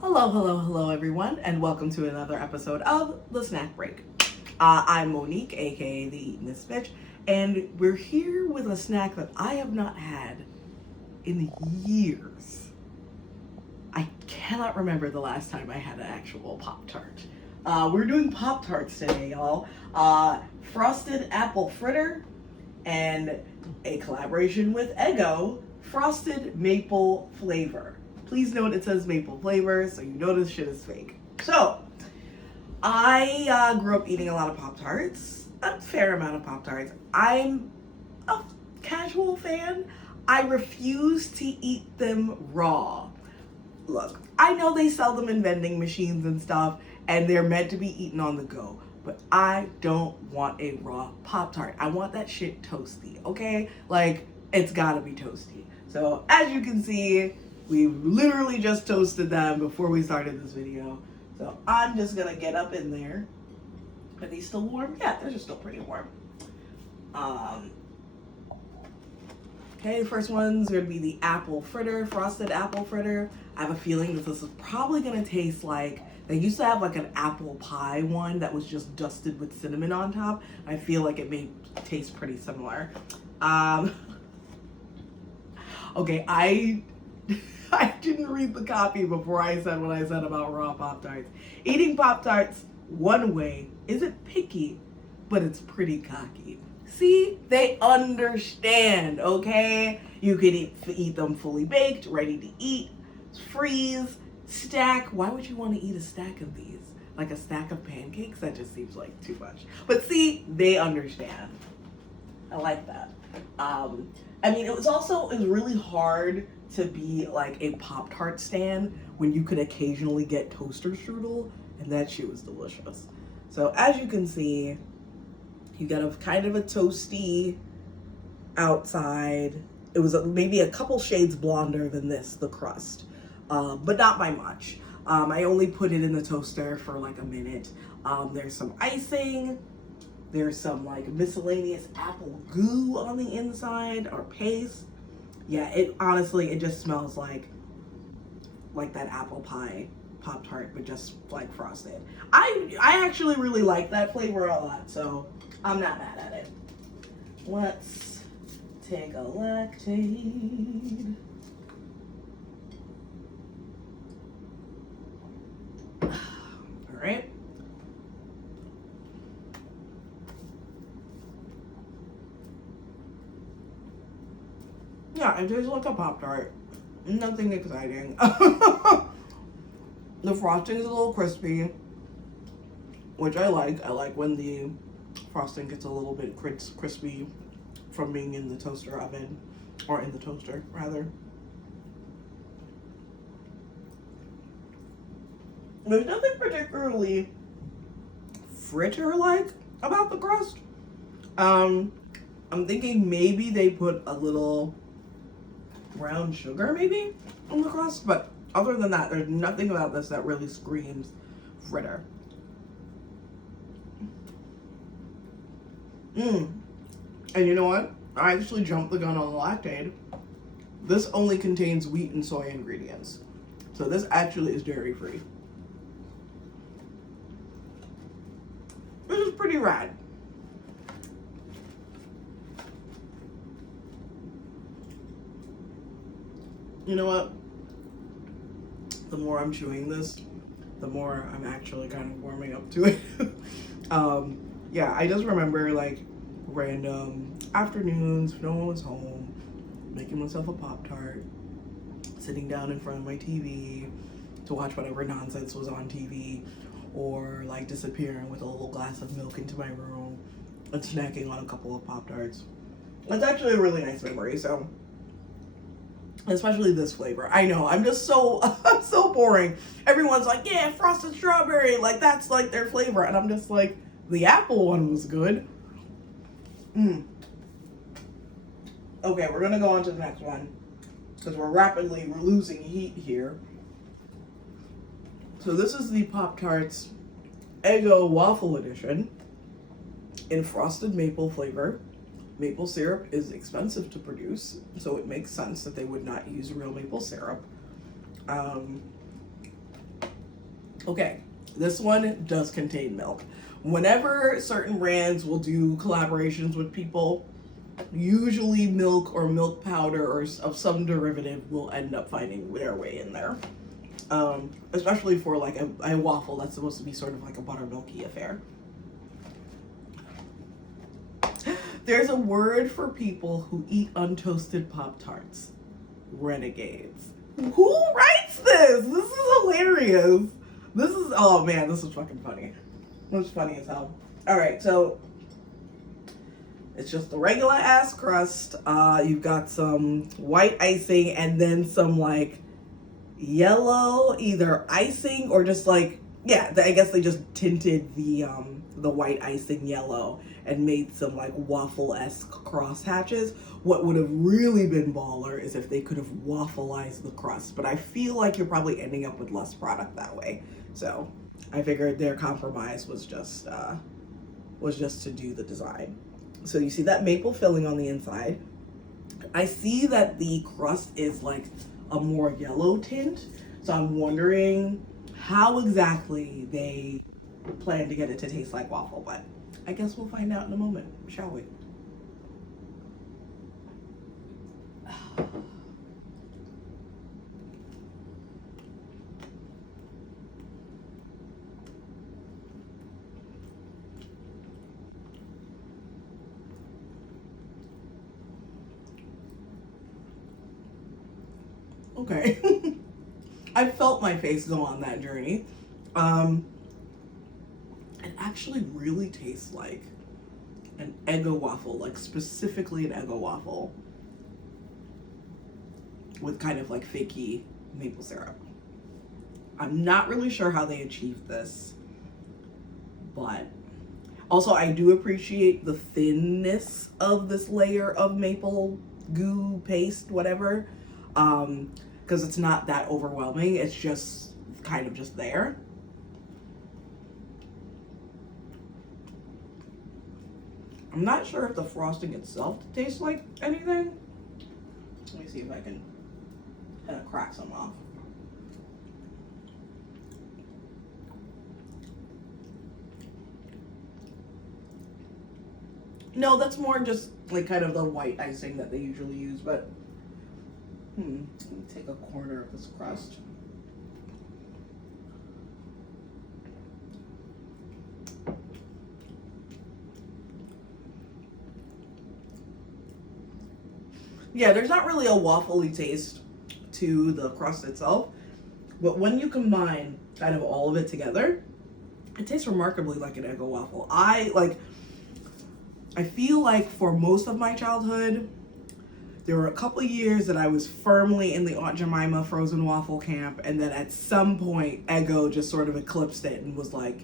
Hello, hello, hello, everyone, and welcome to another episode of The Snack Break. I'm Monique, aka The Eating This Bitch, and we're here with a snack that I have not had in years. I cannot remember the last time I had an actual Pop Tart. We're doing Pop Tarts today, y'all. Frosted apple fritter and a collaboration with Eggo, frosted maple flavor. Please note it says maple flavor, so you know this shit is fake. So, I grew up eating a lot of Pop Tarts, a fair amount of Pop Tarts. I'm a casual fan. I refuse to eat them raw. Look, I know they sell them in vending machines and stuff, and they're meant to be eaten on the go. But I don't want a raw Pop Tart. I want that shit toasty, okay? Like, it's gotta be toasty. So, as you can see, we literally just toasted them before we started this video. So, I'm just gonna get up in there. Are these still warm? Yeah, they're just still pretty warm. Okay, the first one's gonna be the apple fritter, frosted apple fritter. I have a feeling that this is probably gonna taste like, they used to have like an apple pie one that was just dusted with cinnamon on top. I feel like it may taste pretty similar. Okay, I didn't read the copy before I said what I said about raw Pop-Tarts. Eating Pop-Tarts one way isn't picky, but it's pretty cocky. See, they understand, okay? You could eat them fully baked, ready to eat, freeze, stack. Why would you want to eat a stack of these? Like a stack of pancakes? That just seems like too much. But see, they understand. I like that. I mean, it was really hard to be like a Pop-Tart stand when you could occasionally get Toaster Strudel, and that shit was delicious. So as you can see, you got a kind of a toasty outside. It was maybe a couple shades blonder than this, the crust, but not by much. I only put it in the toaster for like a minute. There's some icing. There's some like miscellaneous apple goo on the inside or paste. Yeah, it honestly, it just smells like that apple pie Pop-Tart, but just like frosted. I actually really like that flavor a lot, so I'm not mad at it. Let's take a lactate. All right. Yeah, it tastes like a Pop-Tart. Nothing exciting. The frosting is a little crispy, which I like. I like when the frosting gets a little bit crispy from being in the toaster oven, or in the toaster, rather. There's nothing particularly fritter-like about the crust. I'm thinking maybe they put a little brown sugar maybe on the crust, but other than that, there's nothing about this that really screams fritter. And you know what? I actually jumped the gun on the lactate. This only contains wheat and soy ingredients. So this actually is dairy free. This is pretty rad. You know what? The more I'm chewing this, the more I'm actually kind of warming up to it. Yeah, I just remember like random afternoons, no one was home, making myself a Pop-Tart, sitting down in front of my TV to watch whatever nonsense was on TV, or like disappearing with a little glass of milk into my room and snacking on a couple of Pop-Tarts. It's actually a really nice memory, so especially this flavor. I know, I'm just so I'm so boring. Everyone's like, yeah, frosted strawberry, like that's like their flavor, and I'm just like, the apple one was good. Okay, we're gonna go on to the next one because we're losing heat here. So this is the Pop Tarts Eggo Waffle Edition in frosted maple flavor. Maple syrup is expensive to produce, so it makes sense that they would not use real maple syrup. Okay, this one does contain milk. Whenever certain brands will do collaborations with people, usually milk or milk powder or of some derivative will end up finding their way in there. Especially for like a waffle that's supposed to be sort of like a buttermilky affair. There's a word for people who eat untoasted Pop Tarts. Renegades. Who writes this? This is hilarious. This is, oh man, this is fucking funny. It's funny as hell. Alright, so it's just the regular ass crust. You've got some white icing and then some like yellow, either icing or just like, yeah, I guess they just tinted the white icing yellow and made some like waffle-esque cross hatches. What would have really been baller is if they could have waffleized the crust, but I feel like you're probably ending up with less product that way. So I figured their compromise was just to do the design. So you see that maple filling on the inside. I see that the crust is like a more yellow tint, so I'm wondering how exactly they plan to get it to taste like waffle, but I guess we'll find out in a moment, shall we? Okay. I felt my face go on that journey. It actually really tastes like an Eggo waffle, like specifically an Eggo waffle with kind of like fakey maple syrup. I'm not really sure how they achieved this, but also I do appreciate the thinness of this layer of maple goo paste, whatever, because it's not that overwhelming. It's just kind of just there. I'm not sure if the frosting itself tastes like anything. Let me see if I can kind of crack some off. No, that's more just like kind of the white icing that they usually use, but let me take a corner of this crust. Yeah, there's not really a waffly taste to the crust itself, but when you combine kind of all of it together, it tastes remarkably like an Eggo waffle. I feel like for most of my childhood, there were a couple of years that I was firmly in the Aunt Jemima frozen waffle camp, and then at some point, Eggo just sort of eclipsed it and was like,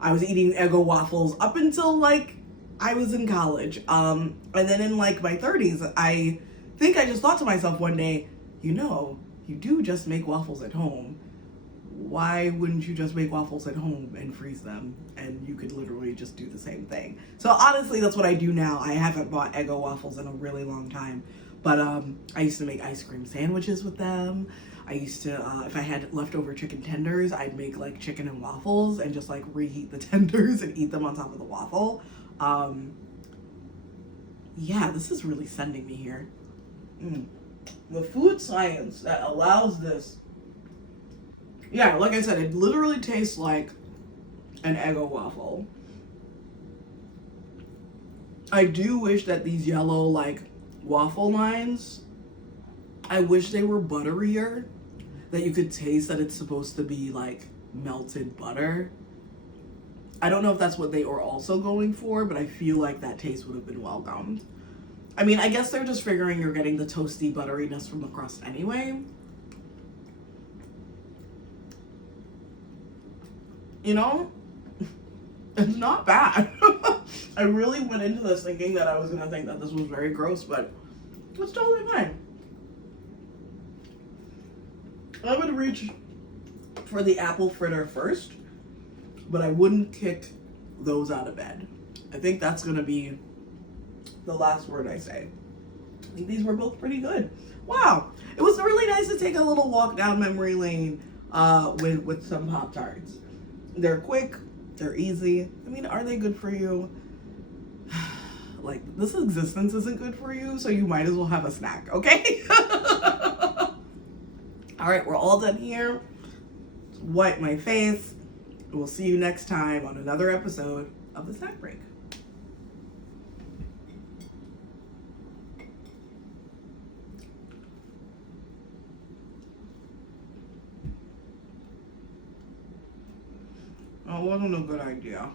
I was eating Eggo waffles up until like I was in college. And then in like my 30s, I think I just thought to myself one day, you know, you do just make waffles at home. Why wouldn't you just make waffles at home and freeze them? And you could literally just do the same thing. So honestly, that's what I do now. I haven't bought Eggo waffles in a really long time. But I used to make ice cream sandwiches with them. I used to, if I had leftover chicken tenders, I'd make like chicken and waffles and just like reheat the tenders and eat them on top of the waffle. Yeah, this is really sending me here. The food science that allows this. Yeah, like I said, it literally tastes like an Eggo waffle. I do wish that these yellow like waffle lines, I wish they were butterier, that you could taste that it's supposed to be like melted butter. I don't know if that's what they were also going for, but I feel like that taste would have been welcomed. I mean, I guess they're just figuring you're getting the toasty butteriness from the crust anyway. You know, it's not bad. I really went into this thinking that I was gonna think that this was very gross, but it's totally fine. I would reach for the apple fritter first, but I wouldn't kick those out of bed. I think that's gonna be the last word I say. I think these were both pretty good. Wow, it was really nice to take a little walk down memory lane with some Pop Tarts. They're quick, they're easy. I mean, are they good for you? Like, this existence isn't good for you, so you might as well have a snack, okay? All right, we're all done here. Wipe my face. We'll see you next time on another episode of The Snack Break. Oh, it wasn't a good idea.